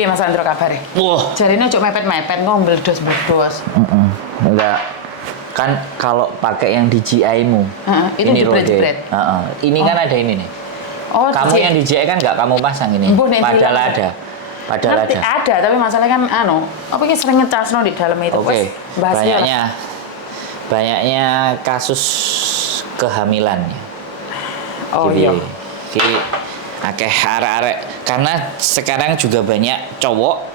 Piye Mas Andro kabare? Wah, Jarine ojo mepet-mepet ngombel dos-dos. enggak. Kan kalau pakai yang di GI-mu. Itu ini Rode. jepret-jepret. Ini kan ada ini nih. Oh, Kamu yang di GI kan nggak kamu pasang ini. Mbuh, nek Padahal film. ada. Padahal Ngerti, ada. ada, tapi masalahnya kan apa ini sering ngecasno di dalam itu. Oke. Wes, bahas ya. Banyaknya kasus kehamilan. Oh Jadi, iya. Jadi akeh arek-arek karena sekarang juga banyak cowok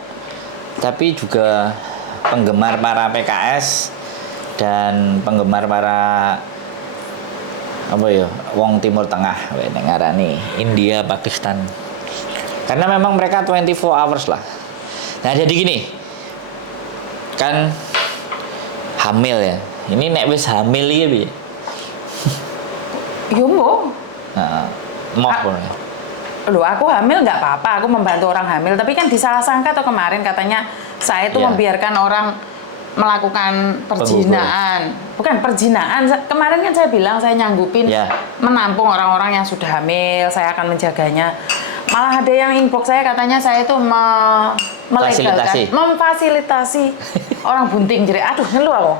tapi juga penggemar para PKS dan penggemar para apa ya wong Timur Tengah ngarani India, Pakistan. Karena memang mereka 24 hours lah. Nah, jadi gini. Kan hamil ya. Ini nek wis hamil iki piye? Yo mo. Heeh. Moh. Loh, aku hamil nggak apa-apa, aku membantu orang hamil. Tapi kan disalah sangka atau kemarin katanya saya itu Iya. membiarkan orang melakukan perzinaan. Bukan perzinaan. Kemarin kan saya bilang saya nyanggupin Iya. menampung orang-orang yang sudah hamil, saya akan menjaganya. Malah ada yang inbox saya katanya saya itu melegalkan, memfasilitasi orang bunting jadi aduh ngeluh aku.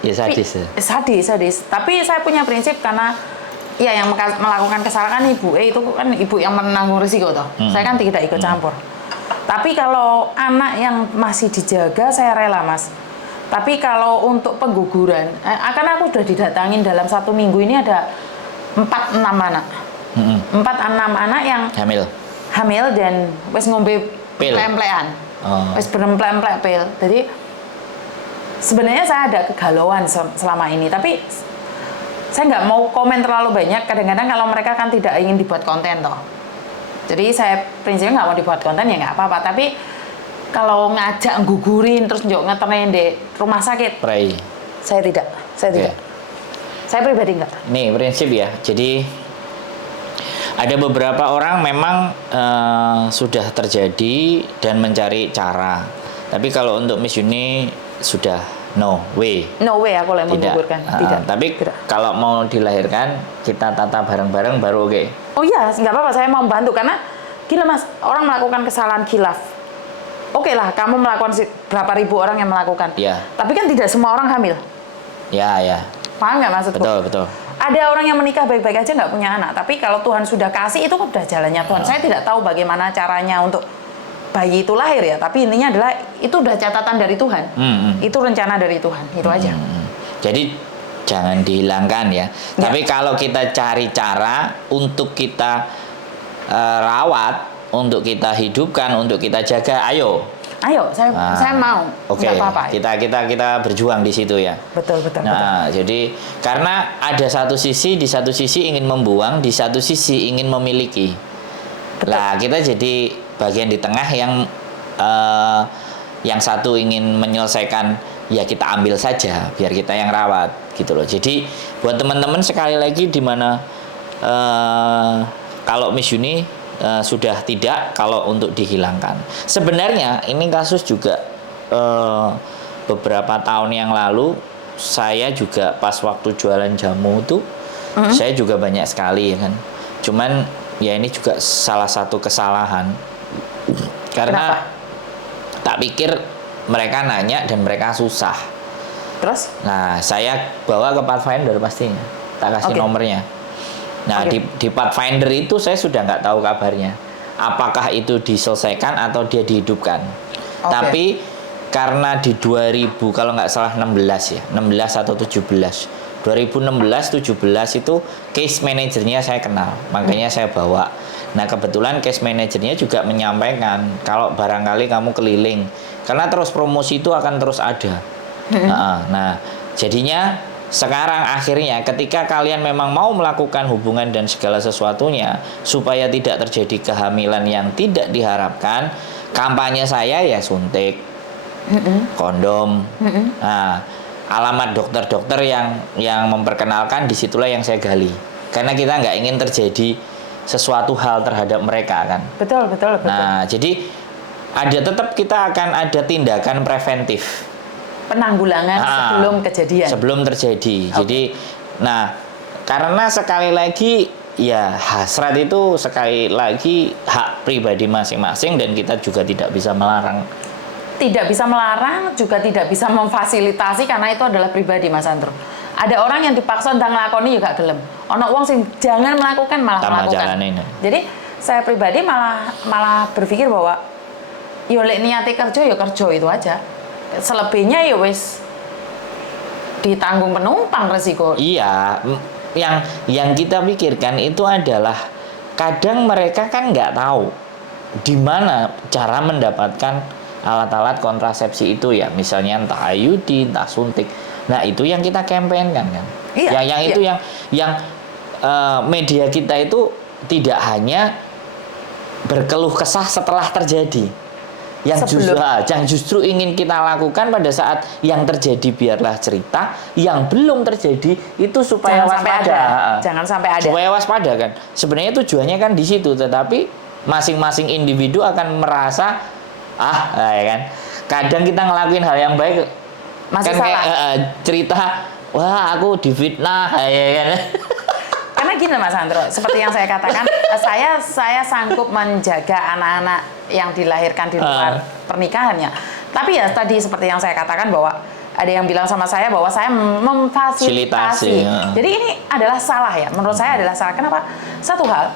Ya sadis. Sadis. Tapi saya punya prinsip karena ya yang melakukan kesalahan ibu itu kan ibu yang menanggung risiko toh. Saya kan tidak ikut campur. Tapi kalau anak yang masih dijaga saya rela Mas. Tapi kalau untuk pengguguran, akan aku sudah didatangin dalam 1 minggu ini ada 4-6 anak. 4-6 anak yang hamil dan wes ngombe plek-plekan. Wes beremplek-emplek pil. Jadi sebenarnya saya ada kegalauan selama ini, tapi saya nggak mau komen terlalu banyak. Kadang-kadang kalau mereka kan tidak ingin dibuat konten toh. Jadi saya prinsipnya nggak mau dibuat konten ya nggak apa-apa. Tapi kalau ngajak gugurin terus ngetemenin di rumah sakit, saya tidak. Saya pribadi nggak. Nih prinsip ya. Jadi ada beberapa orang memang sudah terjadi dan mencari cara. Tapi kalau untuk Miss Yuni sudah no way aku yang menggugurkan. Tidak. Tapi kalau mau dilahirkan kita tata bareng-bareng baru oke. Oh iya, nggak apa-apa. Saya mau bantu karena gila Mas, orang melakukan kesalahan khilaf. Oke lah, kamu melakukan berapa ribu orang yang melakukan. Ya. Tapi kan tidak semua orang hamil. Ya. Paham nggak maksudku? Betul. Ada orang yang menikah baik-baik aja nggak punya anak. Tapi kalau Tuhan sudah kasih itu udah jalannya Tuhan. Saya tidak tahu bagaimana caranya untuk bayi itu lahir ya. Tapi intinya adalah itu udah catatan dari Tuhan. Itu rencana dari Tuhan. Itu aja. Jadi jangan dihilangkan ya. Tapi kalau kita cari cara untuk kita rawat, untuk kita hidupkan, untuk kita jaga, ayo, saya mau. Oke, nggak apa-apa. kita berjuang di situ ya. Betul. Nah, jadi karena ada di satu sisi ingin membuang, di satu sisi ingin memiliki. Betul. Lah, kita jadi bagian di tengah yang satu ingin menyelesaikan, ya kita ambil saja, biar kita yang rawat, gitu loh. Jadi buat teman-teman sekali lagi di mana kalau Miss Yuni sudah tidak kalau untuk dihilangkan. Sebenarnya ini kasus juga beberapa tahun yang lalu saya juga pas waktu jualan jamu itu saya juga banyak sekali ya kan. Cuman ya ini juga salah satu kesalahan karena tak pikir mereka nanya dan mereka susah. Terus? Nah, saya bawa ke Pathfinder pastinya, tak kasih nomornya. Nah, di Pathfinder itu saya sudah nggak tahu kabarnya. Apakah itu diselesaikan atau dia dihidupkan. Tapi karena di 2000, kalau nggak salah 16 ya, 16 atau 17. 2016-17 itu case manajernya saya kenal. Makanya saya bawa. Nah, kebetulan case manajernya juga menyampaikan, kalau barangkali kamu keliling. Karena terus promosi itu akan terus ada. Nah, jadinya sekarang akhirnya ketika kalian memang mau melakukan hubungan dan segala sesuatunya supaya tidak terjadi kehamilan yang tidak diharapkan, kampanye saya ya suntik, kondom. Nah, alamat dokter-dokter yang memperkenalkan, disitulah yang saya gali. Karena kita nggak ingin terjadi sesuatu hal terhadap mereka kan. Betul. Nah, jadi tetap kita akan ada tindakan preventif. Penanggulangan sebelum kejadian. Sebelum terjadi. Jadi, nah, karena sekali lagi ya hasrat itu sekali lagi hak pribadi masing-masing dan kita juga tidak bisa melarang. Tidak bisa melarang, juga tidak bisa memfasilitasi karena itu adalah pribadi Mas Andro. Ada orang yang dipaksa ndang nglakoni ya gak gelem. Ono wong sing jangan melakukan malah Tambah melakukan. jalanin. Jadi saya pribadi malah berpikir bahwa yo lek niate kerja ya kerja itu aja. Selebihnya ya wis ditanggung penumpang resiko. Iya, yang kita pikirkan itu adalah kadang mereka kan nggak tahu di mana cara mendapatkan alat-alat kontrasepsi itu ya, misalnya entah IUD, entah suntik. Nah itu yang kita kampanyekan kan. Iya, Itu yang media kita itu tidak hanya berkeluh kesah setelah terjadi. Yang justru ingin kita lakukan pada saat yang terjadi biarlah cerita, yang belum terjadi itu supaya waspada. Jangan sampai ada. Supaya waspada kan. Sebenarnya tujuannya kan di situ, tetapi masing-masing individu akan merasa ya kan. Kadang kita ngelakuin hal yang baik masih kan salah. Kayak cerita, wah aku difitnah ya kan. Karena gini Mas Andro, seperti yang saya katakan, saya sanggup menjaga anak-anak yang dilahirkan di luar pernikahannya. Tapi ya tadi seperti yang saya katakan bahwa ada yang bilang sama saya bahwa saya memfasilitasi. Jadi ini adalah salah ya, menurut saya adalah salah. Kenapa? Satu hal,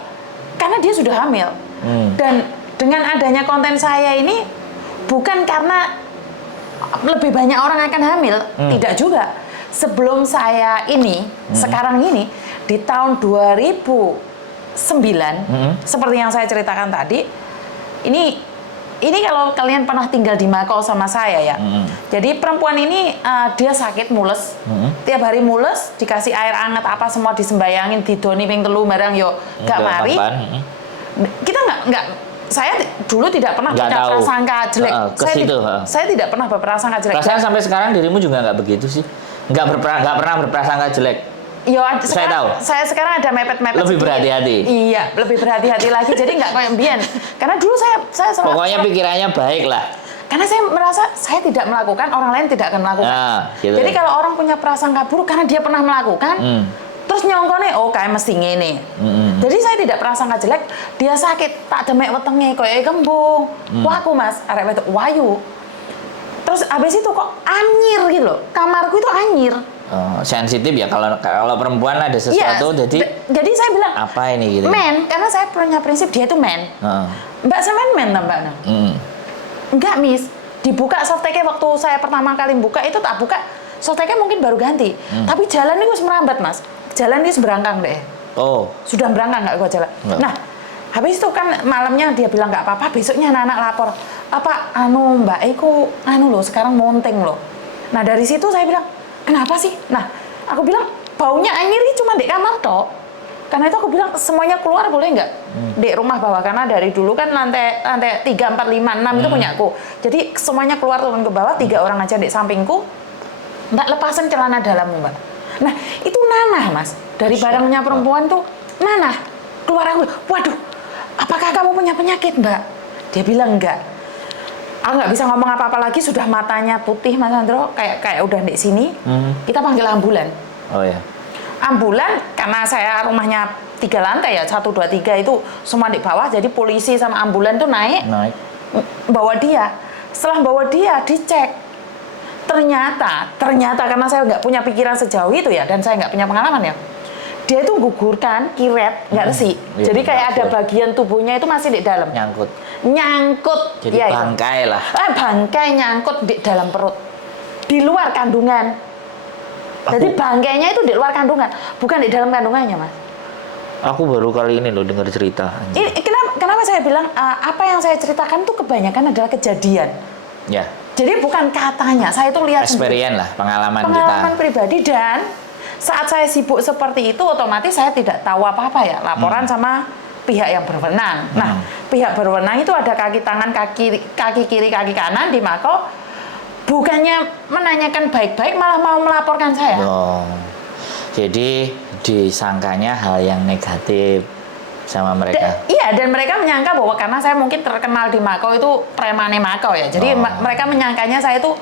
karena dia sudah hamil. Dan dengan adanya konten saya ini bukan karena lebih banyak orang akan hamil, tidak juga. Sebelum saya ini, sekarang ini, di tahun 2009, seperti yang saya ceritakan tadi, ini kalau kalian pernah tinggal di Makau sama saya ya. Jadi perempuan ini dia sakit mules, tiap hari mules, dikasih air hangat apa semua disembayangin, didoni ping telu barang yo gak mari. Kita nggak saya dulu tidak pernah punya prasangka jelek. Saya tidak pernah berprasangka jelek. Perasaan sampai sekarang dirimu juga nggak begitu sih? Nggak pernah berprasangka jelek. Yo, saya tahu. Saya sekarang ada mepet-mepet. Lebih berhati-hati. Iya, lebih berhati-hati lagi. Jadi nggak kayak mbien. Karena dulu saya selalu. Pokoknya pikirannya baik lah. Karena saya merasa saya tidak melakukan, orang lain tidak akan melakukan. Gitu. Jadi kalau orang punya prasangka buruk karena dia pernah melakukan, terus nyongkone, oh kayak mesti ngene. Jadi saya tidak prasangka jelek. Dia sakit, tak demek wetenge koyo kembung. Wah aku Mas, arek wedok wayu. Terus abis itu kok anyir gitu loh. Kamarku itu anyir. Sensitif ya kalau perempuan ada sesuatu jadi saya bilang apa ini gitu. Men, karena saya punya prinsip dia itu men. Mbak semen men Mbak. Enggak Miss, dibuka softtek-nya waktu saya pertama kali buka itu tak buka softtek-nya mungkin baru ganti. Tapi jalan ini harus merambat Mas. Jalan ini berangkang deh. Oh. Sudah berangkang nggak gua jalan. Nah, habis itu kan malamnya dia bilang nggak apa-apa. Besoknya anak-anak lapor apa Mbak Eko loh sekarang monting loh. Nah dari situ saya bilang kenapa sih? Nah aku bilang baunya anyiri cuma di kamar toh. Karena itu aku bilang semuanya keluar boleh nggak di rumah bawah, karena dari dulu kan lantai 3, 4, 5, 6 itu punya aku. Jadi semuanya keluar turun ke bawah, 3 orang aja di sampingku. Mbak lepasin celana dalammu Mbak. Nah itu nanah Mas, dari barangnya perempuan tuh nanah keluar. Aku waduh, apakah kamu punya penyakit Mbak? Dia bilang enggak. Aku nggak bisa ngomong apa-apa lagi, sudah matanya putih Mas Andro, kayak udah di sini. Kita panggil ambulan. Oh ya. Ambulan karena saya rumahnya 3 lantai ya, 1, 2, 3 itu semua di bawah, jadi polisi sama ambulan tuh naik. Bawa dia. Setelah bawa dia dicek. Ternyata karena saya nggak punya pikiran sejauh itu ya, dan saya nggak punya pengalaman ya. Dia itu gugurkan, kiret, nggak resi. Jadi kayak ada bagian tubuhnya itu masih di dalam. Nyangkut. Jadi ya, bangkai itu lah. Bangkai nyangkut di dalam perut. Di luar kandungan. Jadi bangkainya itu di luar kandungan, bukan di dalam kandungannya Mas. Aku baru kali ini loh dengar cerita. Kenapa saya bilang apa yang saya ceritakan itu kebanyakan adalah kejadian. Ya. Jadi bukan katanya, saya itu lihat experience lah, pengalaman pribadi. Dan saat saya sibuk seperti itu, otomatis saya tidak tahu apa-apa ya, laporan sama pihak yang berwenang. Nah, pihak berwenang itu ada kaki tangan, kaki kiri, kaki kanan di Makau. Bukannya menanyakan baik-baik, malah mau melaporkan saya. Jadi disangkanya hal yang negatif sama mereka. Iya, dan mereka menyangka bahwa karena saya mungkin terkenal di Makau itu premane Makau ya. Jadi mereka menyangkanya saya itu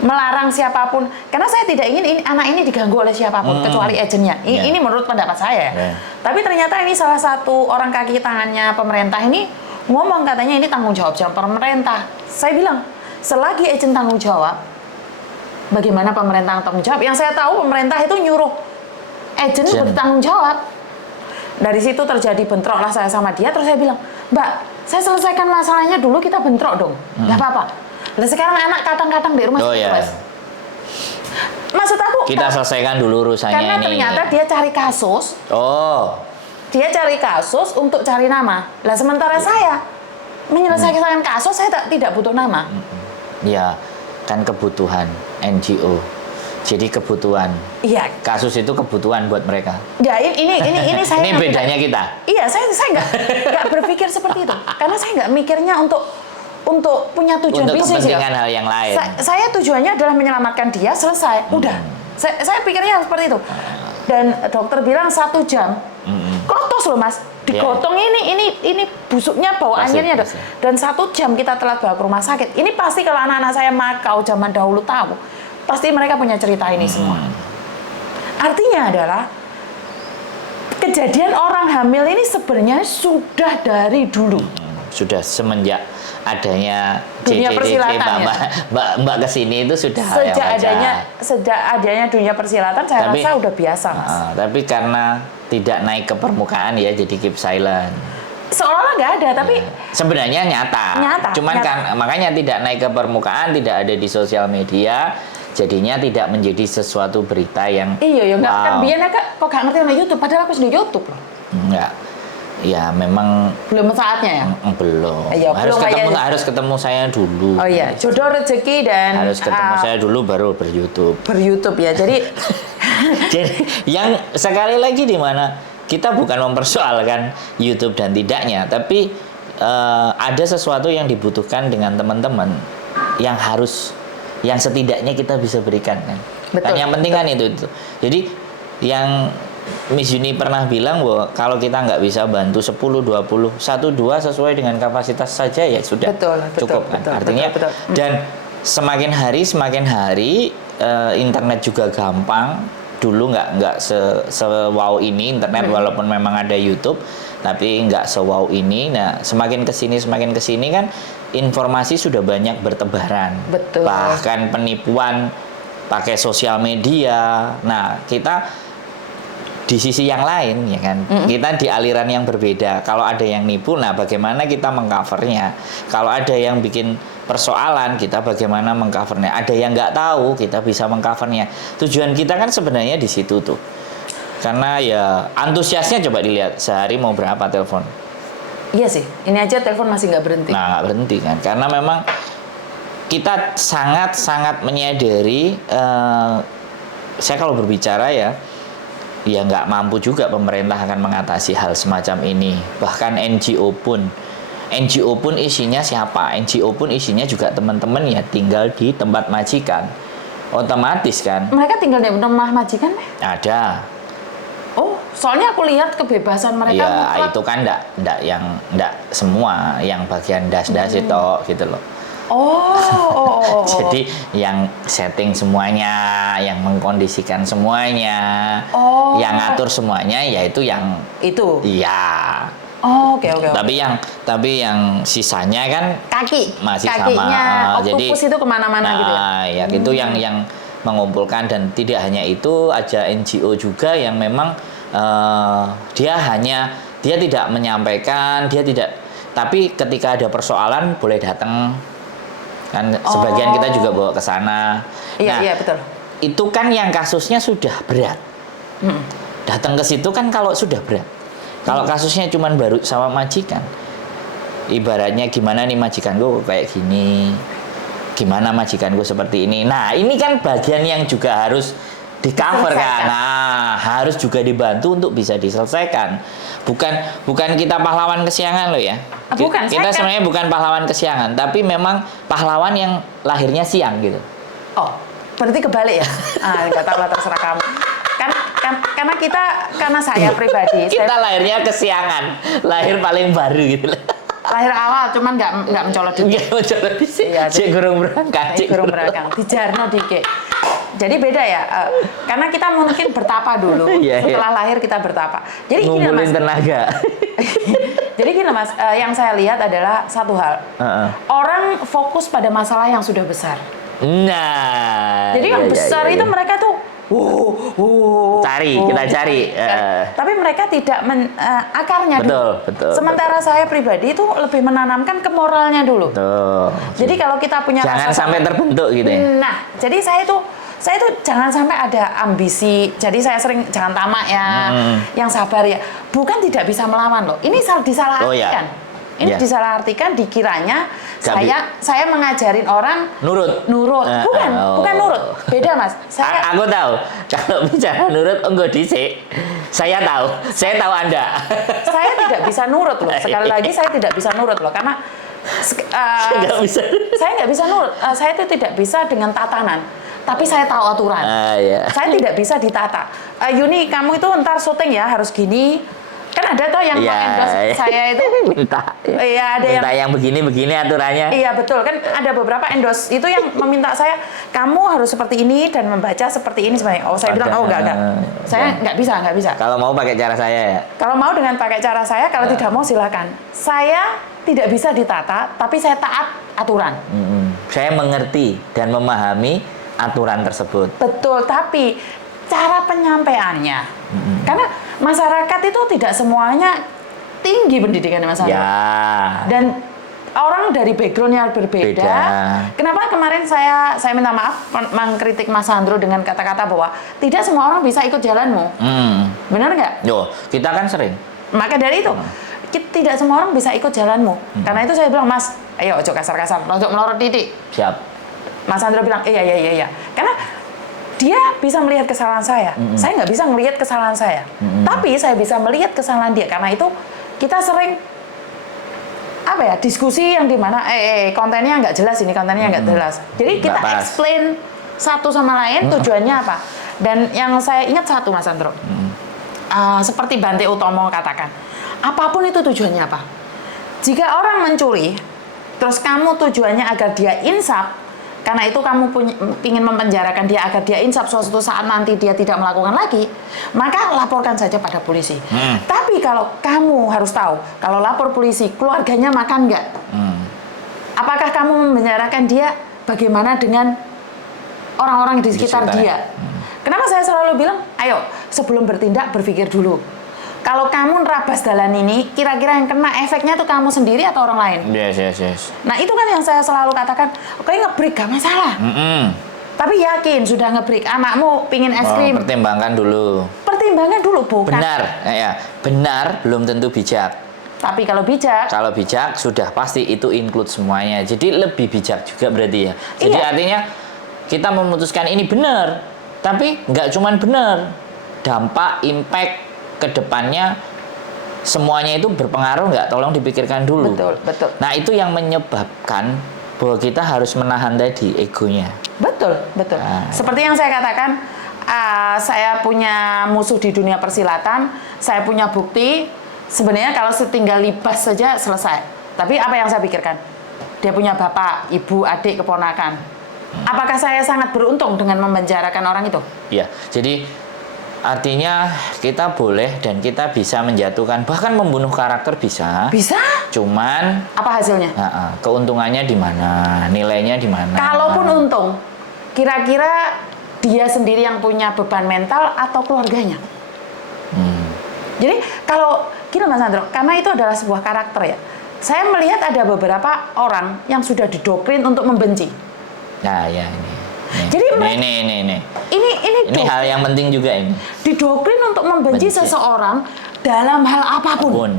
melarang siapapun, karena saya tidak ingin anak ini diganggu oleh siapapun kecuali agennya. Ini menurut pendapat saya. Tapi ternyata ini salah satu orang kaki tangannya pemerintah ini ngomong, katanya ini tanggung jawab pemerintah. Saya bilang, selagi agen tanggung jawab, bagaimana pemerintah tanggung jawab? Yang saya tahu pemerintah itu nyuruh agen bertanggung jawab. Dari situ terjadi bentrok lah saya sama dia, terus saya bilang, Mbak, saya selesaikan masalahnya dulu, kita bentrok dong, nggak apa-apa. Nah sekarang anak kadang-kadang di rumah stres. Maksud aku kita selesaikan dulu urusannya karena ini. ternyata dia cari kasus. Dia cari kasus untuk cari nama. Lah sementara saya menyelesaikan kasus, saya tidak butuh nama. Ya, kan kebutuhan NGO. Jadi kebutuhan. Iya. Kasus itu kebutuhan buat mereka. Ya ini saya. Ini bedanya kita. Iya, saya nggak berpikir seperti itu. Karena saya nggak mikirnya untuk punya tujuan untuk bisnis ya. kepentingan hal yang lain. Saya tujuannya adalah menyelamatkan dia, selesai. Udah. Saya pikirnya seperti itu. Dan dokter bilang 1 jam. Kotos loh Mas. Digotong ini busuknya bawaannya ada. Dan 1 jam kita telat bawa ke rumah sakit. Ini pasti kalau anak-anak saya Makau zaman dahulu tahu, pasti mereka punya cerita ini semua. Artinya adalah kejadian orang hamil ini sebenarnya sudah dari dulu. Sudah semenjak adanya dunia persilatan Mbak kesini itu sudah sejak adanya dunia persilatan saya rasa udah biasa Mas. Tapi karena tidak naik ke permukaan ya jadi keep silent. Seolah-olah nggak ada, tapi sebenarnya nyata. Cuman kan makanya tidak naik ke permukaan, tidak ada di sosial media, jadinya tidak menjadi sesuatu berita yang nggak kan biar kok nggak ngerti sama YouTube, padahal aku sudah YouTube loh. Enggak. Ya memang belum saatnya ya. Belum. Harus ketemu saya dulu. Oh iya, jodoh rezeki dan harus ketemu saya dulu baru berYouTube ya. Jadi yang sekali lagi di mana kita bukan mempersoalkan YouTube dan tidaknya, tapi ada sesuatu yang dibutuhkan dengan teman-teman yang setidaknya kita bisa berikan kan. Betul. Dan yang penting kan itu. Jadi yang Miss Yuni pernah bilang bahwa kalau kita nggak bisa bantu 10, 20, 1, 2 sesuai dengan kapasitas saja ya sudah cukup kan. Artinya dan semakin hari internet juga gampang. Dulu nggak se-wow ini internet walaupun memang ada YouTube, tapi nggak se-wow ini. Nah semakin kesini kan informasi sudah banyak bertebaran. Betul. Bahkan penipuan pakai sosial media. Nah kita di sisi yang lain ya kan, kita di aliran yang berbeda. Kalau ada yang nipu, nah bagaimana kita mengcovernya? Kalau ada yang bikin persoalan, kita bagaimana mengcovernya? Ada yang nggak tahu, kita bisa mengcovernya. Tujuan kita kan sebenarnya di situ tuh. Karena ya antusiasnya coba dilihat, sehari mau berapa telepon? Iya sih, ini aja telepon masih nggak berhenti. Nah nggak berhenti kan, karena memang kita sangat menyadari. Saya kalau berbicara ya nggak mampu juga pemerintah akan mengatasi hal semacam ini. Bahkan NGO pun isinya siapa? NGO pun isinya juga teman-teman ya tinggal di tempat majikan. Otomatis kan. Mereka tinggal di rumah majikan? Ada. Oh, soalnya aku lihat kebebasan mereka. Ya itu kan enggak semua, yang bagian das-das itu gitu loh. Oh. Jadi yang setting semuanya, yang mengkondisikan semuanya, yang ngatur semuanya, yaitu yang itu. Iya. Oke. Tapi yang sisanya kan masih kakinya sama. Jadi itu kemana-mana gitu ya. Ya itu yang mengumpulkan, dan tidak hanya itu, aja NGO juga yang memang dia tidak menyampaikan, tapi ketika ada persoalan boleh datang. Kan sebagian kita juga bawa ke sana. Iya, betul. Itu kan yang kasusnya sudah berat. Datang ke situ kan kalau sudah berat. Kalau kasusnya cuma baru sama majikan, ibaratnya gimana nih majikan gue kayak gini, gimana majikan gue seperti ini. Nah ini kan bagian yang juga harus di-cover kan. Nah harus juga dibantu untuk bisa diselesaikan. Bukan kita pahlawan kesiangan loh ya. Bukan, kita sebenarnya bukan pahlawan kesiangan, tapi memang pahlawan yang lahirnya siang gitu. Oh, berarti kebalik ya? Nggak tahu lah, terserah kamu. Karena saya pribadi. Kita lahirnya kesiangan, lahir paling baru gitu. Lahir awal, cuman nggak mencolot dikit. Nggak mencolot dikit. Iya, Cek gurung berangkat. Cek gurung berangkat. Dijarno dikit. Jadi beda ya, karena kita mungkin bertapa dulu. Iya, Setelah lahir kita bertapa. Jadi gini ngumpulin Mas. tenaga. Jadi gini Mas, yang saya lihat adalah satu hal. Orang fokus pada masalah yang sudah besar. Nah. Jadi yang besar itu mereka tuh kita cari. Tapi mereka tidak akarnya dulu. Betul. Sementara saya pribadi itu lebih menanamkan ke moralnya dulu. Betul. Jadi kalau kita punya jangan sampai terbentuk gitu ya. Nah, jadi saya tuh jangan sampai ada ambisi. Jadi saya sering jangan tamak ya, yang sabar ya. Bukan tidak bisa melawan loh. Ini disalahartikan. Oh, ya. Ini disalahartikan, dikiranya saya mengajarin orang nurut. Bukan nurut. Beda Mas. Aku tahu. Kalau bicara nurut, enggak dicek. Saya tahu Anda. Saya tidak bisa nurut loh. Sekali lagi saya tidak bisa nurut loh, karena saya nggak bisa nurut. Saya itu tidak bisa dengan tatanan. Tapi saya tahu aturan. Saya tidak bisa ditata. Yuni, kamu itu ntar syuting ya harus gini. Kan ada toh yang endorse saya itu minta. Iya, ada minta yang begini aturannya. Iya betul, kan ada beberapa endorse itu yang meminta saya, kamu harus seperti ini dan membaca seperti ini sebenarnya. Oh, saya bilang enggak. Saya nggak bisa. Kalau mau pakai cara saya ya. Kalau mau dengan pakai cara saya, kalau tidak mau silakan. Saya tidak bisa ditata, tapi saya taat aturan. Saya mengerti dan memahami aturan tersebut. Betul, tapi cara penyampaiannya. Karena masyarakat itu tidak semuanya tinggi pendidikan Mas Andro. Ya. Dan orang dari background yang berbeda. Kenapa kemarin saya minta maaf mengkritik Mas Andro dengan kata-kata bahwa tidak semua orang bisa ikut jalanmu. Benar nggak? Yo, kita kan sering. Maka dari itu, tidak semua orang bisa ikut jalanmu. Karena itu saya bilang, Mas, ayo ojo kasar-kasar, untuk melorot titik. Siap. Mas Andro bilang, iya. Karena dia bisa melihat kesalahan saya. Saya nggak bisa melihat kesalahan saya. Tapi saya bisa melihat kesalahan dia. Karena itu kita sering diskusi yang dimana kontennya nggak jelas ini, kontennya nggak jelas. Jadi kita explain satu sama lain tujuannya apa. Dan yang saya ingat satu Mas Andro, seperti Bante Utomo katakan, apapun itu tujuannya apa. Jika orang mencuri, terus kamu tujuannya agar dia insaf, karena itu kamu ingin mempenjarakan dia agar dia insaf suatu saat nanti dia tidak melakukan lagi, maka laporkan saja pada polisi. Tapi kalau kamu harus tahu, kalau lapor polisi, keluarganya makan nggak? Apakah kamu memenjarakan dia? Bagaimana dengan orang-orang di sekitar dia? Kenapa saya selalu bilang, ayo sebelum bertindak berpikir dulu. Kalau kamu nerabas jalan ini, kira-kira yang kena efeknya tuh kamu sendiri atau orang lain? Yes. Nah itu kan yang saya selalu katakan, oke nge-break gak masalah. Tapi yakin sudah nge-break, anakmu pingin es krim. Pertimbangkan dulu. Bukan. Benar belum tentu bijak. Tapi kalau bijak sudah pasti itu include semuanya. Jadi lebih bijak juga berarti ya. Jadi artinya kita memutuskan ini benar, tapi nggak cuman benar, dampak, impact kedepannya semuanya itu berpengaruh nggak? Tolong dipikirkan dulu. Betul. Nah itu yang menyebabkan bahwa kita harus menahan tadi egonya. Betul. Seperti yang saya katakan, saya punya musuh di dunia persilatan, saya punya bukti. Sebenarnya kalau setinggal libas saja selesai. Tapi apa yang saya pikirkan? Dia punya bapak, ibu, adik, keponakan. Apakah saya sangat beruntung dengan memenjarakan orang itu? Iya. Jadi artinya kita boleh dan kita bisa menjatuhkan, bahkan membunuh karakter bisa. Cuman apa hasilnya? Keuntungannya di mana? Nilainya di mana? Kalaupun untung, kira-kira dia sendiri yang punya beban mental atau keluarganya? Jadi kalau gini Mas Andro, karena itu adalah sebuah karakter ya. Saya melihat ada beberapa orang yang sudah didoktrin untuk membenci. Nah ya ini. Jadi ini hal yang penting juga ini. Didoktrin untuk membenci seseorang dalam hal apapun.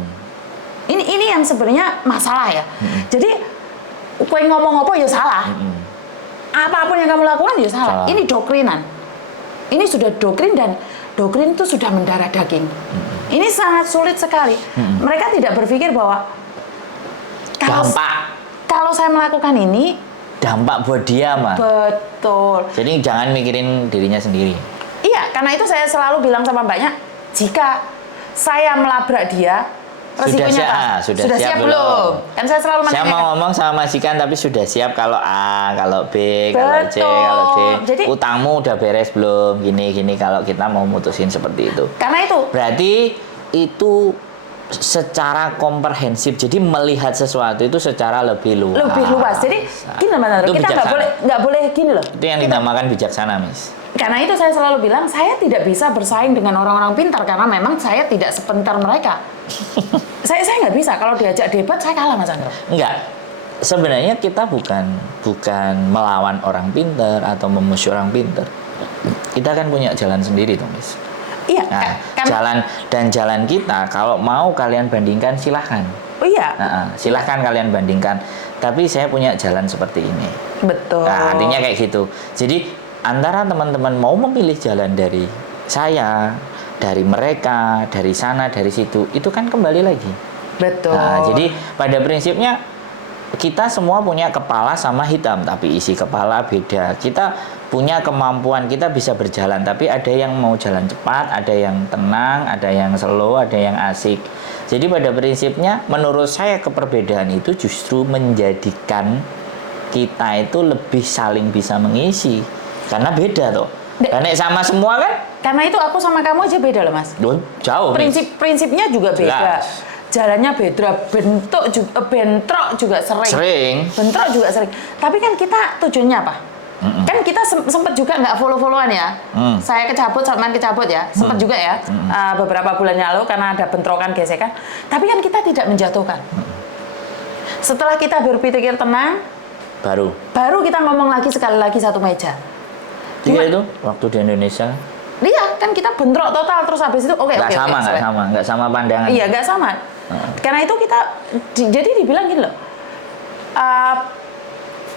Ini yang sebenarnya masalah ya. Jadi kue ngomong apa ya salah. Apapun yang kamu lakukan ya salah. Ini doktrinan. Ini sudah doktrin dan doktrin itu sudah mendarah daging. Ini sangat sulit sekali. Mereka tidak berpikir bahwa kalau saya melakukan ini, dampak buat dia mah. Betul. Jadi jangan mikirin dirinya sendiri. Iya, karena itu saya selalu bilang sama mbaknya, jika saya melabrak dia, resikonya apa? Sudah siap belum? Kan saya selalu Saya menanyakan. mau ngomong sama majikan tapi sudah siap kalau A, kalau B, kalau C, kalau D. Jadi, utangmu udah beres belum? Gini kalau kita mau mutusin seperti itu. karena itu Berarti itu secara komprehensif. Jadi melihat sesuatu itu secara lebih luas. lebih luas. Jadi gini Mas Andro, Itu kita bijaksana. nggak boleh gini loh. Itu yang dinamakan bijaksana, Miss. Karena itu saya selalu bilang saya tidak bisa bersaing dengan orang-orang pintar karena memang saya tidak sepintar mereka. saya nggak bisa kalau diajak debat saya kalah Mas Andro. Enggak. Sebenarnya kita bukan melawan orang pintar atau memusuhi orang pintar. Kita kan punya jalan sendiri, toh, Miss. Iya. Nah, jalan kita kalau mau kalian bandingkan silahkan. Oh iya. Silahkan kalian bandingkan. Tapi saya punya jalan seperti ini. Betul. Nah, artinya kayak gitu. Jadi antara teman-teman mau memilih jalan dari saya, dari mereka, dari sana, dari situ, itu kan kembali lagi. Betul. Nah, jadi pada prinsipnya kita semua punya kepala sama hitam, tapi isi kepala beda. Kita punya kemampuan, kita bisa berjalan, tapi ada yang mau jalan cepat, ada yang tenang, ada yang slow, ada yang asik. Jadi pada prinsipnya menurut saya keperbedaan itu justru menjadikan kita itu lebih saling bisa mengisi. Karena beda toh. Karena sama semua kan? Karena itu aku sama kamu aja beda loh Mas. Jauh. Prinsipnya juga beda. Jelas. Jalannya beda, bentrok juga sering. Bentrok juga sering. Tapi kan kita tujuannya apa? Kan kita sempat juga nggak follow-followan ya. Saya kecabut, Salman kecabut ya. Sempat juga ya. Beberapa bulan lalu karena ada bentrokan gesekan. Tapi kan kita tidak menjatuhkan. Setelah kita berpikir tenang, baru kita ngomong lagi sekali lagi satu meja. Iya itu waktu di Indonesia. Iya, kan kita bentrok total terus habis itu oke. Nggak sama pandangan. Iya, nggak sama. Karena itu kita jadi dibilang gitu loh.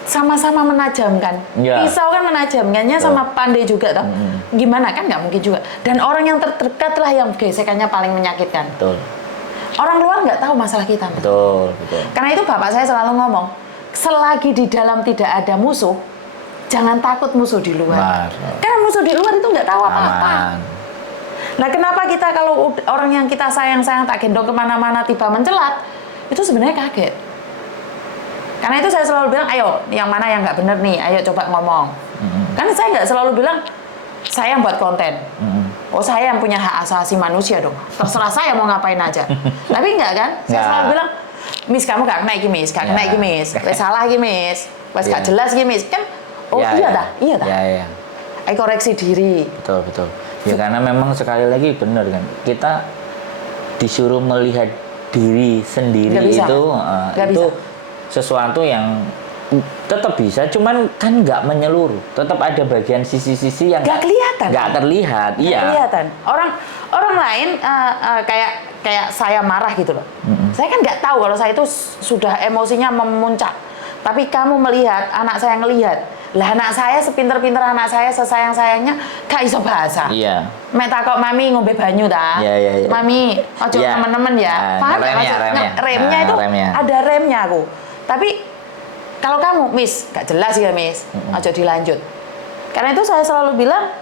Sama-sama menajamkan. Ya. Pisau kan menajamkannya sama pandai juga toh. Gimana kan nggak mungkin juga. Dan orang yang terdekat lah yang gesekannya paling menyakitkan. Betul. Orang luar nggak tahu masalah kita. Betul. Karena itu bapak saya selalu ngomong, selagi di dalam tidak ada musuh, jangan takut musuh di luar. Karena musuh di luar itu nggak tahu apa-apa. Nah, kenapa kita kalau orang yang kita sayang-sayang tak gendong kemana-mana tiba mencelat, itu sebenarnya kaget. Karena itu saya selalu bilang, ayo, yang mana yang nggak bener nih, ayo coba ngomong. Kan saya nggak selalu bilang, saya yang buat konten. Oh, saya yang punya hak asasi manusia dong. Terserah saya mau ngapain aja. Tapi enggak kan? Saya selalu bilang, Miss, kamu gak kena iki, Miss. Gak kena iki, Miss. Wes salah iki, Miss. Wes gak jelas iki, Miss. Kan, iya dah. Iya. Ayo koreksi diri. Betul. Ya karena memang sekali lagi benar kan. Kita disuruh melihat diri sendiri itu sesuatu yang tetap bisa, cuman kan nggak menyeluruh. Tetap ada bagian sisi-sisi yang nggak kelihatan, nggak terlihat. Iya. Kelihatan. Orang lain kayak saya marah gitu loh. Saya kan nggak tahu kalau saya itu sudah emosinya memuncak. Tapi kamu melihat, anak saya ngelihat. Lah anak saya sepinter-pinter anak saya, sesayang-sayangnya gak iso bahasa. Iya. Mek takok mami ngombe banyu ta. Iya. Mami, ojo temen-temen ya. Paham ya maksudnya? Remnya itu ada remnya aku. Tapi kalau kamu, Miss, gak jelas ya, Miss. Ojo dilanjut. Karena itu saya selalu bilang,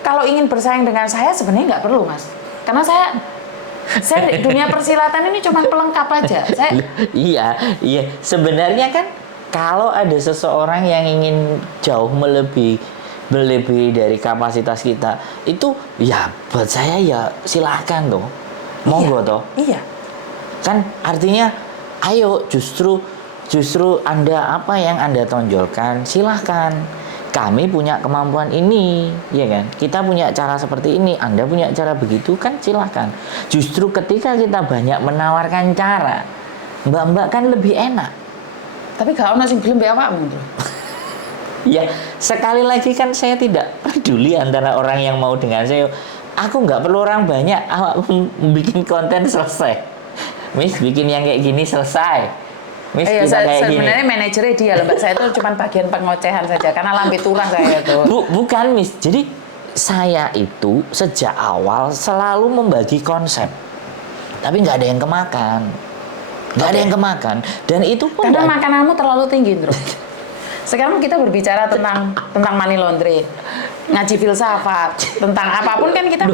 kalau ingin bersaing dengan saya sebenarnya nggak perlu, Mas. Karena saya dunia persilatan ini cuma pelengkap aja. Iya. Sebenarnya kan kalau ada seseorang yang ingin jauh melebihi dari kapasitas kita, itu ya buat saya ya silahkan toh. Monggo toh. Iya. Kan artinya ayo justru Anda apa yang Anda tonjolkan silahkan. Kami punya kemampuan ini, ya kan? Kita punya cara seperti ini, Anda punya cara begitu kan silahkan. Justru ketika kita banyak menawarkan cara, mbak-mbak kan lebih enak. Tapi gak ono sing gelem mbek awakmu. Ya, sekali lagi kan saya tidak peduli antara orang yang mau dengan saya. Aku nggak perlu orang banyak, awak bikin konten selesai. Miss, bikin yang kayak gini selesai. Miss, kita kayak gini. Sebenarnya manajernya dia loh, Mbak. Saya itu cuma bagian pengocehan saja, karena lambe turah saya itu. Bukan, Miss. Jadi, saya itu sejak awal selalu membagi konsep. Tapi nggak ada yang kemakan. Nggak ada yang kemakan, dan itu pun karena makananmu terlalu tinggi, bro. Sekarang kita berbicara tentang money laundry, ngaji filsafat, tentang apapun kan kita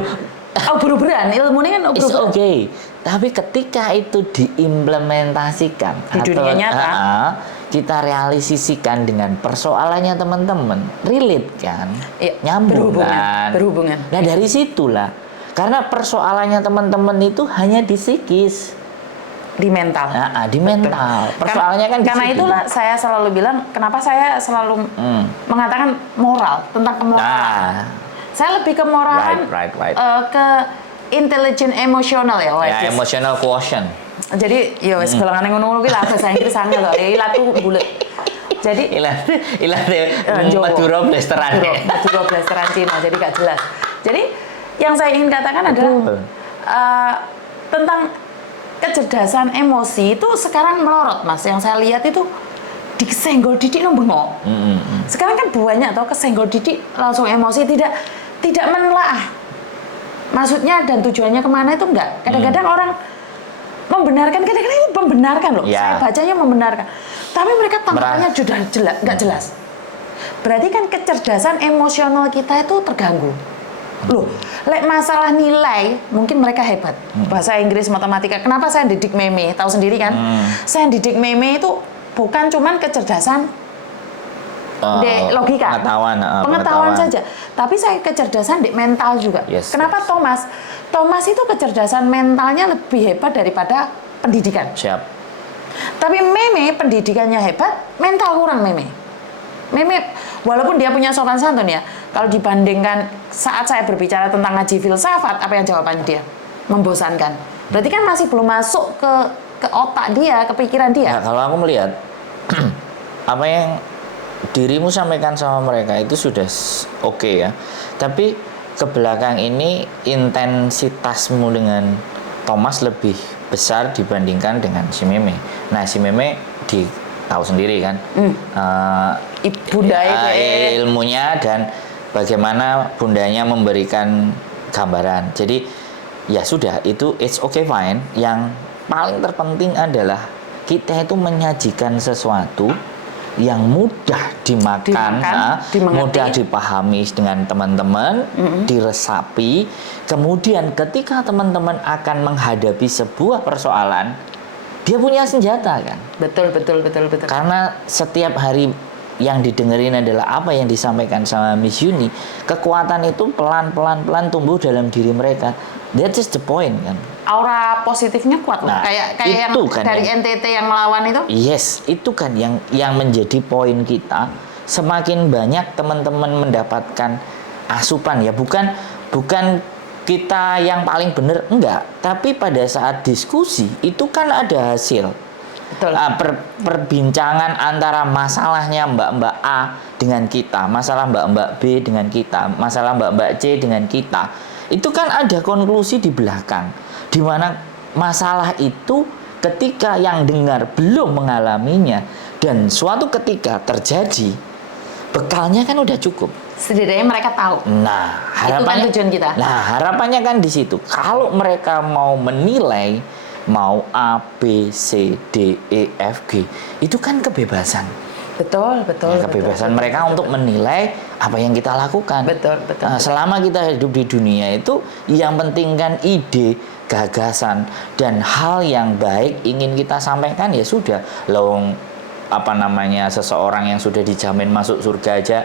ubur-uberan, ilmu ini kan ubur-uberan. It's okay. Tapi ketika itu diimplementasikan Di dunia nyata. kita realisasikan dengan persoalannya teman-teman, relate kan, Iya, nyambung kan, berhubungan. Nah dari situlah, karena persoalannya teman-teman itu hanya di psikis, di mental. di mental. Persoalannya kan di karena situ. itulah saya selalu bilang, kenapa saya selalu mengatakan moral tentang kemoralan. Saya lebih ke moralan, Right. ke intelligent emosional ya, Ya, emotional quotient. Jadi ya wis golongane ngono-ngono kuwi lah bahasa Inggris angel to. Ilat tuh bulet. Jadi ilah Madura blasteran. Madura blasteran Cina, jadi gak jelas. Jadi yang saya ingin katakan adalah tentang kecerdasan emosi itu sekarang melorot, Mas. Yang saya lihat itu disenggol didik no bengok. Sekarang kan banyak tau kesenggol didik langsung emosi, tidak menelaah maksudnya dan tujuannya kemana itu enggak. Kadang-kadang orang membenarkan, kadang-kadang ini membenarkan loh. Ya. Saya bacanya membenarkan. Tapi mereka tanggapannya sudah jelas, nggak jelas. Berarti kan kecerdasan emosional kita itu terganggu. Loh, masalah nilai mungkin mereka hebat. Bahasa Inggris, matematika. Kenapa saya didik meme? Tahu sendiri kan? Saya didik meme itu bukan cuman kecerdasan logika, pengetahuan saja. Tapi saya kecerdasan di mental juga. Kenapa Thomas? Thomas itu kecerdasan mentalnya lebih hebat daripada pendidikan. Siap. Tapi Meme pendidikannya hebat, mental kurang Meme. Meme walaupun dia punya sopan santun ya, kalau dibandingkan saat saya berbicara tentang ngaji filsafat, apa yang jawabannya dia? Membosankan. Berarti kan masih belum masuk ke otak dia, ke pikiran dia. Nah, kalau aku melihat apa yang dirimu sampaikan sama mereka itu sudah oke ya. Tapi ke belakang ini intensitasmu dengan Thomas lebih besar dibandingkan dengan si Meme. Nah, si Meme tahu sendiri kan, Bunda ilmunya dan bagaimana bundanya memberikan gambaran. Jadi ya sudah, itu it's okay fine. Yang paling terpenting adalah kita itu menyajikan sesuatu yang mudah dimakan, mudah dipahami dengan teman-teman, diresapi. Kemudian ketika teman-teman akan menghadapi sebuah persoalan, dia punya senjata kan. Betul. Karena setiap hari yang didengerin adalah apa yang disampaikan sama Miss Yuni. Kekuatan itu pelan-pelan tumbuh dalam diri mereka. That is the point kan. Aura positifnya kuat loh. Kayak yang kan dari NTT yang melawan itu. Yes, itu kan yang menjadi poin kita. Semakin banyak teman-teman mendapatkan asupan ya, bukan kita yang paling benar, enggak. Tapi pada saat diskusi itu kan ada hasil. Betul. Perbincangan antara masalahnya Mbak A dengan kita, masalah Mbak B dengan kita, masalah Mbak C dengan kita. Itu kan ada konklusi di belakang, di mana masalah itu ketika yang dengar belum mengalaminya dan suatu ketika terjadi, bekalnya kan udah cukup. Setidaknya mereka tahu. Nah, harapannya itu kan tujuan kita. Nah, harapannya kan di situ. Kalau mereka mau menilai mau A, B, C, D, E, F, G, itu kan kebebasan. Betul. Kebebasan mereka untuk menilai apa yang kita lakukan. Betul. Nah, selama kita hidup di dunia itu, yang penting kan ide, gagasan, dan hal yang baik ingin kita sampaikan ya sudah. Lawang seseorang yang sudah dijamin masuk surga aja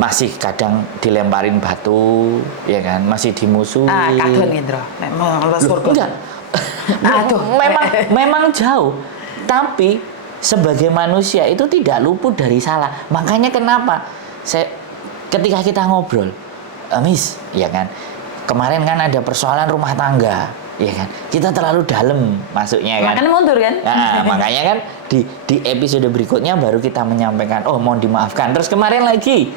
masih kadang dilemparin batu, ya kan, masih dimusuhi. Kadang Indra, memang surga. Enggak. memang jauh. Tapi sebagai manusia itu tidak luput dari salah. Makanya kenapa ketika kita ngobrol, Miss, ya kan, kemarin kan ada persoalan rumah tangga, ya kan, kita terlalu dalam masuknya kan. Makanya mundur kan. Nah, makanya kan di episode berikutnya baru kita menyampaikan, oh mohon dimaafkan. Terus kemarin lagi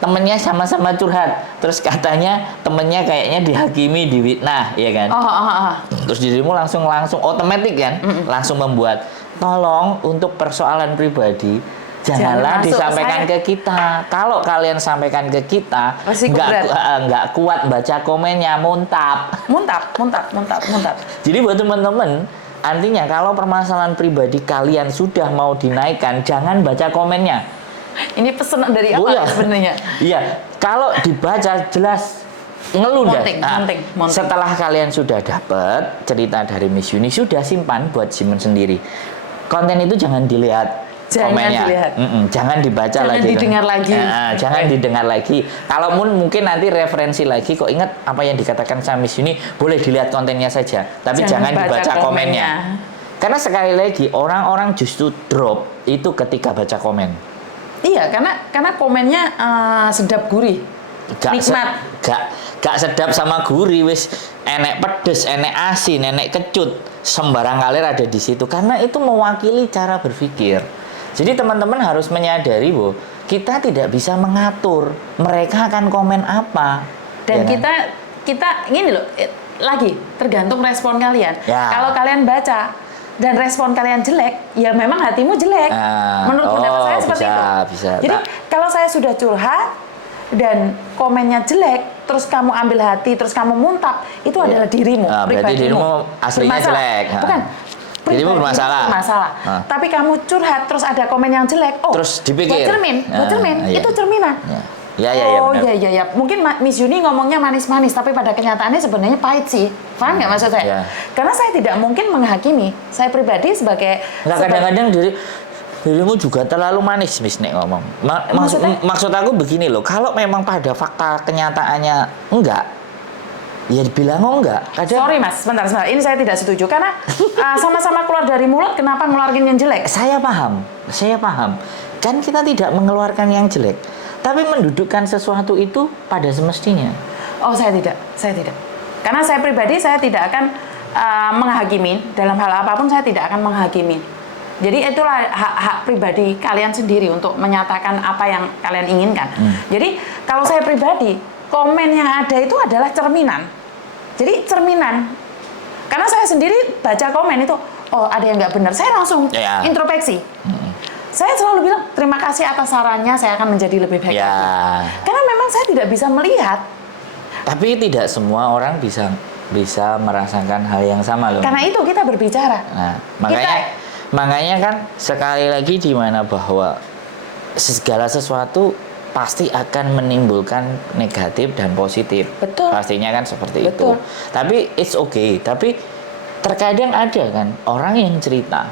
temennya sama-sama curhat, terus katanya temennya kayaknya dihakimi, diwitnah, ya kan. Terus dirimu langsung otomatis kan, langsung membuat, tolong untuk persoalan pribadi janganlah disampaikan ke kita. Kalau kalian sampaikan ke kita, nggak kuat baca komennya, muntap. Jadi buat teman-teman, artinya kalau permasalahan pribadi kalian sudah mau dinaikkan, jangan baca komennya. Ini pesanan dari apa sebenarnya? Iya, kalau dibaca jelas ngeluh dah. Monting. Setelah kalian sudah dapat cerita dari Miss Yuni, sudah simpan buat simpen sendiri. Konten itu jangan dilihat komennya, jangan dibaca lagi, didengar lagi. Jangan didengar lagi. Kalau mungkin nanti referensi lagi, kok ingat apa yang dikatakan sama Miss Yuni, boleh dilihat kontennya saja, tapi jangan dibaca komennya. Karena sekali lagi orang-orang justru drop itu ketika baca komen. Iya, karena komennya sedap gurih, nikmat. Gak sedap sama gurih, wis enek pedes, enek asin, enek kecut, sembarang kalir ada di situ. Karena itu mewakili cara berpikir. Jadi teman-teman harus menyadari bahwa kita tidak bisa mengatur mereka akan komen apa. Dan ya kan? kita gini loh, lagi tergantung respon kalian. Ya. Kalau kalian baca dan respon kalian jelek, ya memang hatimu jelek. Menurut pendapat saya seperti itu. Bisa. Jadi kalau saya sudah curhat dan komennya jelek, terus kamu ambil hati, terus kamu muntap, itu adalah dirimu, berarti dirimu aslinya jelek. Bukan. Dirimu bermasalah. Tapi kamu curhat terus ada komen yang jelek, terus dipikir. buat cermin, itu cerminan. Ya, iya. Mungkin Miss Yuni ngomongnya manis-manis, tapi pada kenyataannya sebenarnya pahit sih. Paham nggak maksud saya? Karena saya tidak mungkin menghakimi. Saya pribadi sebagai kadang-kadang dirimu juga terlalu manis, Miss Nek ngomong. Maksud aku begini loh, kalau memang pada fakta kenyataannya enggak, ya bilang enggak. Sorry Mas, sebentar. Ini saya tidak setuju karena sama-sama keluar dari mulut, kenapa ngeluarin yang jelek? Saya paham. Kan kita tidak mengeluarkan yang jelek, tapi mendudukkan sesuatu itu pada semestinya. Oh, saya tidak. Karena saya pribadi saya tidak akan menghakimi dalam hal apapun, saya tidak akan menghakimi. Jadi itulah hak pribadi kalian sendiri untuk menyatakan apa yang kalian inginkan. Jadi kalau saya pribadi, komen yang ada itu adalah cerminan. Jadi cerminan. Karena saya sendiri baca komen itu, oh ada yang nggak benar, saya langsung introspeksi. Saya selalu bilang terima kasih atas sarannya, saya akan menjadi lebih baik. Karena memang saya tidak bisa melihat. Tapi tidak semua orang bisa merasakan hal yang sama loh. Karena itu kita berbicara. Nah, makanya kan sekali lagi di mana bahwa segala sesuatu pasti akan menimbulkan negatif dan positif. Betul. Pastinya kan seperti itu. Tapi it's okay. Tapi terkadang ada kan orang yang cerita.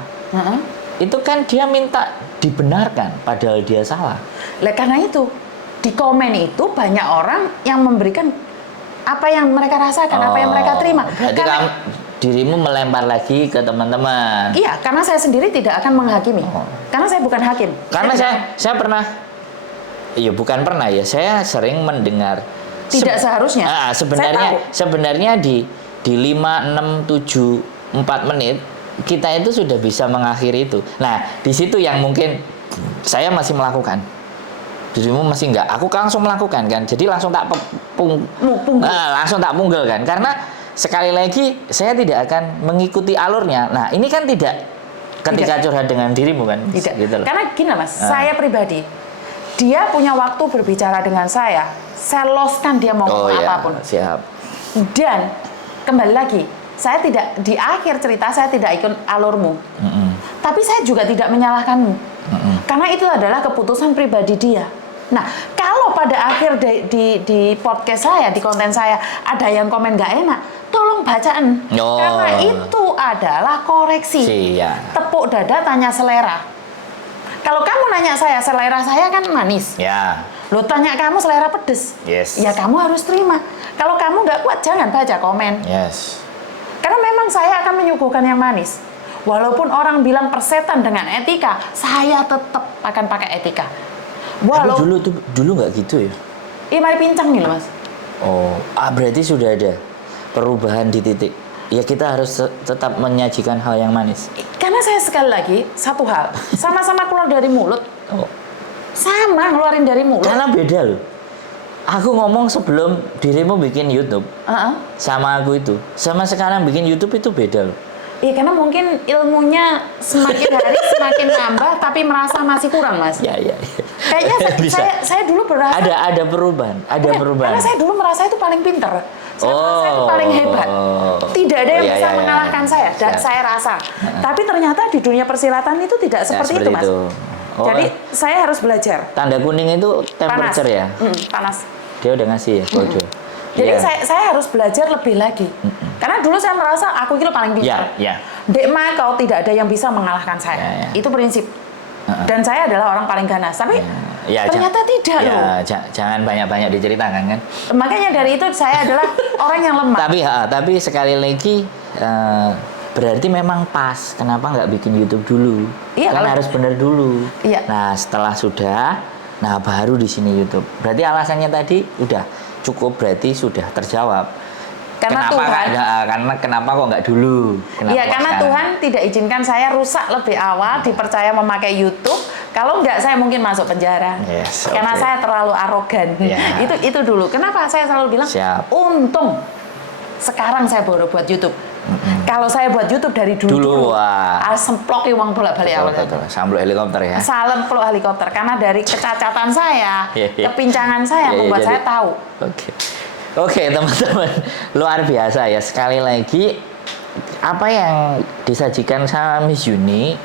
Itu kan dia minta dibenarkan padahal dia salah. Karena itu di komen itu banyak orang yang memberikan apa yang mereka rasakan, apa yang mereka terima. Berarti dirimu melempar lagi ke teman-teman. Iya, karena saya sendiri tidak akan menghakimi. Karena saya bukan hakim. Karena saya pernah, bukan pernah ya, saya sering mendengar. Tidak seharusnya. Sebenarnya di 5, 6, 7, 4 menit kita itu sudah bisa mengakhiri itu. Nah, di situ yang mungkin saya masih melakukan. Dirimu masih enggak. Aku langsung melakukan kan. Jadi langsung tak langsung tak punggel kan. Karena sekali lagi saya tidak akan mengikuti alurnya. Nah, ini kan tidak ketika curhat dengan dirimu kan. Tidak. Gitu loh. Karena gini Mas, saya pribadi dia punya waktu berbicara dengan saya loskan dia mau ngomong apapun. Siap. Dan kembali lagi, saya tidak di akhir cerita saya tidak ikut alurmu. Tapi saya juga tidak menyalahkanmu. Karena itu adalah keputusan pribadi dia. Nah, kalau pada akhir di podcast saya, di konten saya ada yang komen nggak enak, tolong bacaan. Karena itu adalah koreksi. Tepuk dada tanya selera. Kalau kamu nanya saya, selera saya kan manis. Lo tanya kamu selera pedes. Ya kamu harus terima. Kalau kamu nggak kuat, jangan baca komen. Karena memang saya akan menyuguhkan yang manis. Walaupun orang bilang persetan dengan etika, saya tetap akan pakai etika. Tapi dulu nggak gitu ya? Iya, mari pincang nih loh Mas. Berarti sudah ada perubahan di titik. Ya kita harus tetap menyajikan hal yang manis. Karena saya sekali lagi, satu hal, sama-sama keluar dari mulut. Sama ngeluarin dari mulut. Karena beda loh. Aku ngomong sebelum dirimu bikin YouTube. Sama aku itu. Sama sekarang bikin YouTube itu beda loh. Iya, karena mungkin ilmunya semakin hari semakin nambah, tapi merasa masih kurang, Mas. Iya. Kayaknya saya dulu berasa ada perubahan, perubahan. Karena saya dulu merasa itu paling pinter. Saya merasa itu paling hebat. Tidak ada yang bisa mengalahkan saya, dan saya rasa. Tapi ternyata di dunia persilatan itu tidak seperti itu, Mas. Jadi saya harus belajar. Tanda kuning itu temperature ya? Panas. Dia udah ngasih ya kode. Jadi Iya. saya harus belajar lebih lagi. Karena dulu saya merasa aku itu paling pintar. Iya. Dek Michael tidak ada yang bisa mengalahkan saya. Iya, iya. Itu prinsip. Dan saya adalah orang paling ganas. Tapi Ya, ternyata tidak loh. Jangan banyak-banyak diceritakan kan. Makanya dari itu saya adalah orang yang lemah. Tapi sekali lagi berarti memang pas. Kenapa nggak bikin YouTube dulu? Iya, Kan kalau- harus bener dulu. Iya. Nah setelah sudah, nah baru di sini YouTube. Berarti alasannya tadi udah cukup, berarti sudah terjawab. Karena kenapa Tuhan, kenapa kok nggak dulu? Kenapa iya kok karena sekarang? Tuhan tidak izinkan saya rusak lebih awal, dipercaya memakai YouTube. Kalau enggak saya mungkin masuk penjara. Yes, Karena oke. saya terlalu arogan. Ya. Itu dulu. Kenapa saya selalu bilang? Siap. Untung sekarang saya baru buat YouTube. Kalau saya buat YouTube dari dulu, Wah. semploki uang bolak-balik awal. Betul. Sambil helikopter ya. Salem peluk helikopter karena dari kecacatan saya, Iya, iya. kepincangan saya Iya, iya, membuat jadi- saya tahu. Oke teman-teman, luar biasa ya. Sekali lagi apa yang disajikan sama Miss Yuni,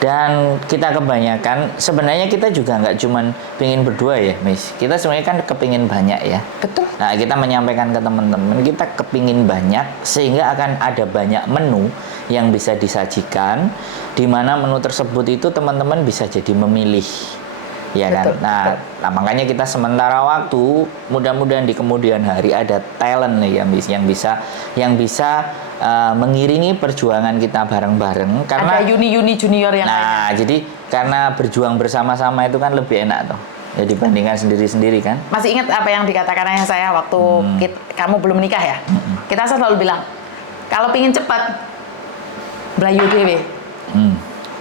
dan kita kebanyakan sebenarnya kita juga nggak cuman pingin berdua ya Miss, kita sebenarnya kan kepingin banyak ya. Betul. Nah kita menyampaikan ke teman-teman kita kepingin banyak sehingga akan ada banyak menu yang bisa disajikan, di mana menu tersebut itu teman-teman bisa jadi memilih. Ya kan. Betul, Nah, makanya kita sementara waktu, mudah-mudahan di kemudian hari ada talent nih yang bisa mengiringi perjuangan kita bareng-bareng. Karena Ada Yuni junior yang lain. nah, jadi karena berjuang bersama-sama itu kan lebih enak tuh. Ya dibandingkan sendiri-sendiri kan. Masih ingat apa yang dikatakan ayah saya waktu kamu belum menikah ya? Kita selalu bilang, kalau pingin cepat, belayu dewe.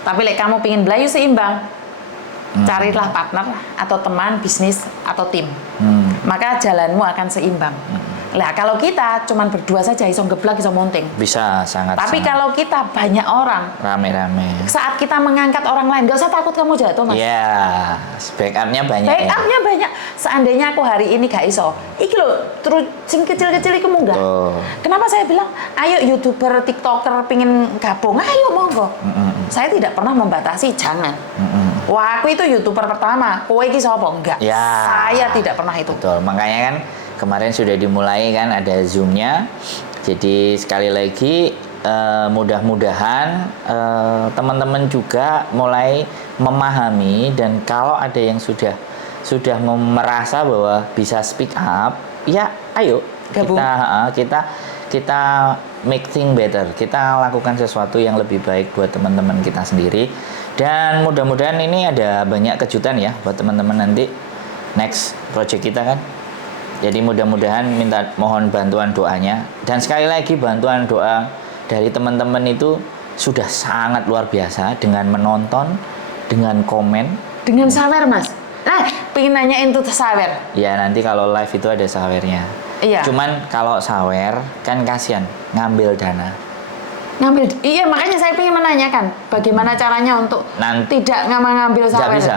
Tapi like kamu pingin belayu seimbang, carilah partner atau teman bisnis atau tim. Maka jalanmu akan seimbang. Lah kalau kita cuman berdua saja iso geblak iso monting. Bisa sangat. Tapi kalau kita banyak orang, rame-rame. saat kita mengangkat orang lain, gak usah takut kamu jatuh mas. Iya, backupnya banyak. Backupnya banyak. Seandainya aku hari ini gak iso, iki lho, terus sing kecil-kecil iku munggah. Betul. Kenapa saya bilang, ayo YouTuber, TikToker pingin gabung, ayo monggo. Saya tidak pernah membatasi, jangan. Wah, aku itu YouTuber pertama, kowe iki sapa? Enggak. Ya. Saya tidak pernah itu. Betul, makanya kan kemarin sudah dimulai kan ada Zoom-nya. Jadi sekali lagi mudah-mudahan teman-teman juga mulai memahami, dan kalau ada yang sudah merasa bahwa bisa speak up, ya ayo Gabung. kita make thing better. Kita lakukan sesuatu yang lebih baik buat teman-teman kita sendiri. Dan mudah-mudahan ini ada banyak kejutan ya buat teman-teman nanti next project kita kan. Jadi mudah-mudahan mohon bantuan doanya. Dan sekali lagi bantuan doa dari teman-teman itu sudah sangat luar biasa, dengan menonton, dengan komen. Dengan sawer mas. Nah, pengen nanyain tuh sawer. Ya nanti kalau live itu ada sawernya. Iya. Cuman kalau sawer kan kasihan ngambil dana. Iya, makanya saya pengen menanyakan bagaimana caranya untuk tidak ngambil Nggak sawer. bisa.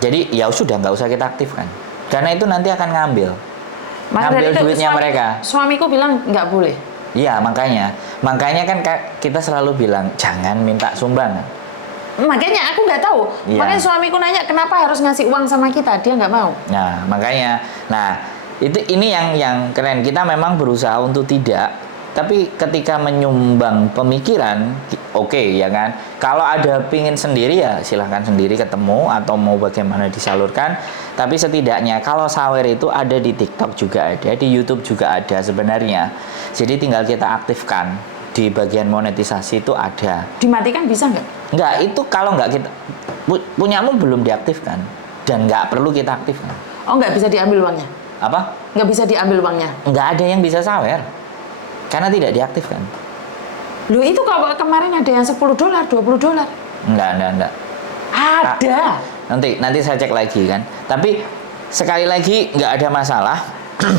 Jadi ya sudah nggak usah kita aktifkan. Karena itu nanti akan ngambil Dari itu, duitnya mereka. Suamiku bilang nggak boleh. Iya makanya kan kita selalu bilang jangan minta sumbangan. Makanya aku nggak tahu. Iya. Makanya suamiku nanya kenapa harus ngasih uang sama kita, dia nggak mau. Nah makanya, ini yang keren. Kita memang berusaha untuk tidak. Tapi ketika menyumbang pemikiran, oke ya kan. Kalau ada pingin sendiri ya silahkan sendiri ketemu atau mau bagaimana disalurkan. Tapi setidaknya kalau sawer itu ada di TikTok juga ada, di YouTube juga ada sebenarnya. Jadi tinggal kita aktifkan di bagian monetisasi itu ada. Dimatikan bisa nggak? Nggak, itu kalau nggak kita punyamu belum diaktifkan dan nggak perlu kita aktifkan. Oh nggak bisa diambil uangnya? Apa? Nggak bisa diambil uangnya? Nggak ada yang bisa sawer. Karena tidak diaktifkan. Loh itu kalau kemarin ada yang $10, $20. Enggak. Ada. Nanti saya cek lagi kan. Tapi sekali lagi nggak ada masalah.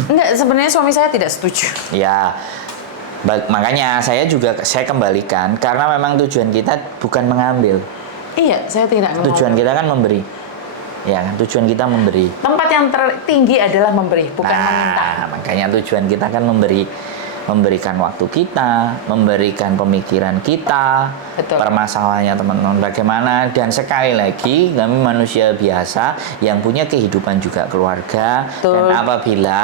Enggak, sebenarnya suami saya tidak setuju. Ya, makanya saya kembalikan karena memang tujuan kita bukan mengambil. Iya, saya tidak mau. Tujuan kita kan memberi. Ya kan, tujuan kita memberi. Tempat yang tertinggi adalah memberi, bukan meminta. Makanya tujuan kita kan memberi. memberikan waktu kita, memberikan pemikiran kita, Betul. permasalahannya teman-teman bagaimana. Dan sekali lagi kami manusia biasa yang punya kehidupan juga keluarga. Betul. Dan apabila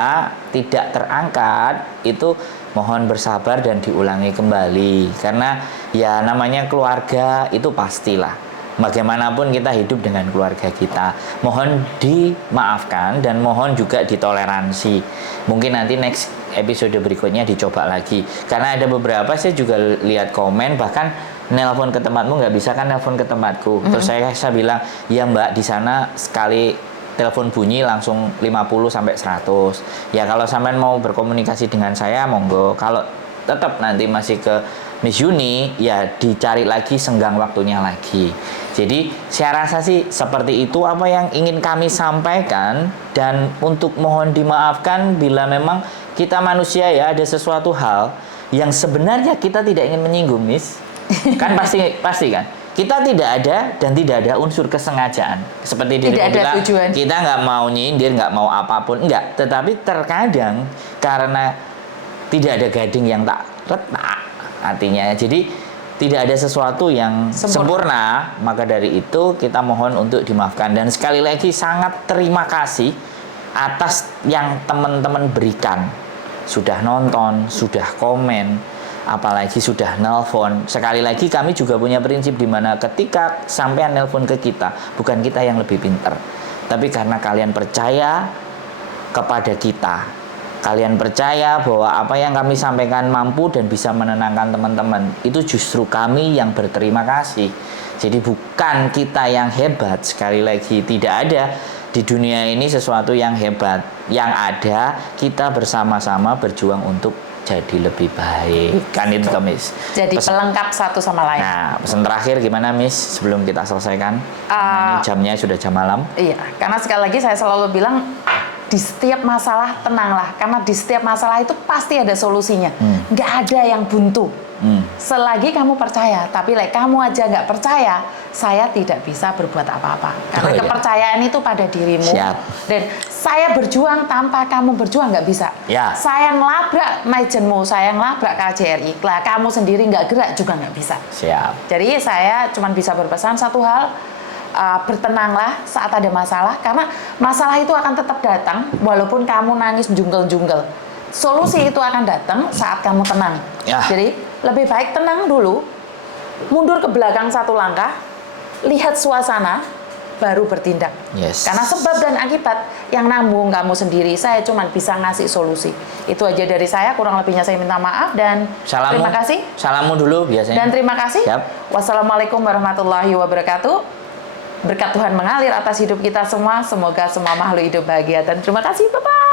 tidak terangkat itu mohon bersabar dan diulangi kembali, karena ya namanya keluarga itu pastilah. Bagaimanapun kita hidup dengan keluarga kita, mohon dimaafkan dan mohon juga ditoleransi. Mungkin nanti next episode berikutnya dicoba lagi, karena ada beberapa saya juga lihat komen bahkan nelpon ke tempatmu nggak bisa kan nelpon ke tempatku. Terus saya bilang ya mbak, di sana sekali telepon bunyi langsung 50 sampai 100. Ya kalau sampean mau berkomunikasi dengan saya monggo. Kalau tetap nanti masih ke Miss Yuni, ya dicari lagi senggang waktunya lagi. Jadi saya rasa sih seperti itu apa yang ingin kami sampaikan, dan untuk mohon dimaafkan bila memang kita manusia ya ada sesuatu hal yang sebenarnya kita tidak ingin menyinggung, Miss. Kan pasti kan. Kita tidak ada dan tidak ada unsur kesengajaan. Seperti dirimu bilang, kita nggak mau nyindir, nggak mau apapun, enggak. Tetapi terkadang karena tidak ada gading yang tak retak, artinya jadi tidak ada sesuatu yang sempurna, maka dari itu kita mohon untuk dimaafkan. Dan sekali lagi sangat terima kasih atas yang teman-teman berikan. Sudah nonton, sudah komen, apalagi sudah nelpon. Sekali lagi kami juga punya prinsip di mana ketika sampean nelpon ke kita, bukan kita yang lebih pintar, tapi karena kalian percaya kepada kita. Kalian percaya bahwa apa yang kami sampaikan mampu dan bisa menenangkan teman-teman. Itu justru kami yang berterima kasih. Jadi bukan kita yang hebat. Sekali lagi, tidak ada di dunia ini sesuatu yang hebat. Yang ada kita bersama-sama berjuang untuk jadi lebih baik. Kan itu Miss. Jadi pelengkap satu sama lain. Nah, pesan terakhir gimana Miss sebelum kita selesaikan? Ini jamnya sudah jam malam. Iya, karena sekali lagi saya selalu bilang di setiap masalah tenanglah, karena di setiap masalah itu pasti ada solusinya. Nggak ada yang buntu. Selagi kamu percaya, tapi kamu aja nggak percaya, saya tidak bisa berbuat apa-apa. Karena kepercayaan itu pada dirimu. Siap. Dan saya berjuang tanpa kamu berjuang nggak bisa. Ya. Saya ngelabrak maijenmu, saya ngelabrak KJRI, lah kamu sendiri nggak gerak juga nggak bisa. Siap. Jadi saya cuma bisa berpesan satu hal, bertenanglah saat ada masalah, karena masalah itu akan tetap datang walaupun kamu nangis jungkel-jungkel. Solusi itu akan datang saat kamu tenang. Ya. Jadi lebih baik tenang dulu, mundur ke belakang satu langkah, lihat suasana, baru bertindak. Yes. Karena sebab dan akibat yang nanggung kamu sendiri. Saya cuma bisa ngasih solusi. Itu aja dari saya, kurang lebihnya saya minta maaf dan terima kasih. Salamu dulu biasanya. Dan terima kasih. Siap. Wassalamualaikum warahmatullahi wabarakatuh. Berkat Tuhan mengalir atas hidup kita semua. Semoga semua makhluk hidup bahagia. Dan terima kasih. Bye-bye.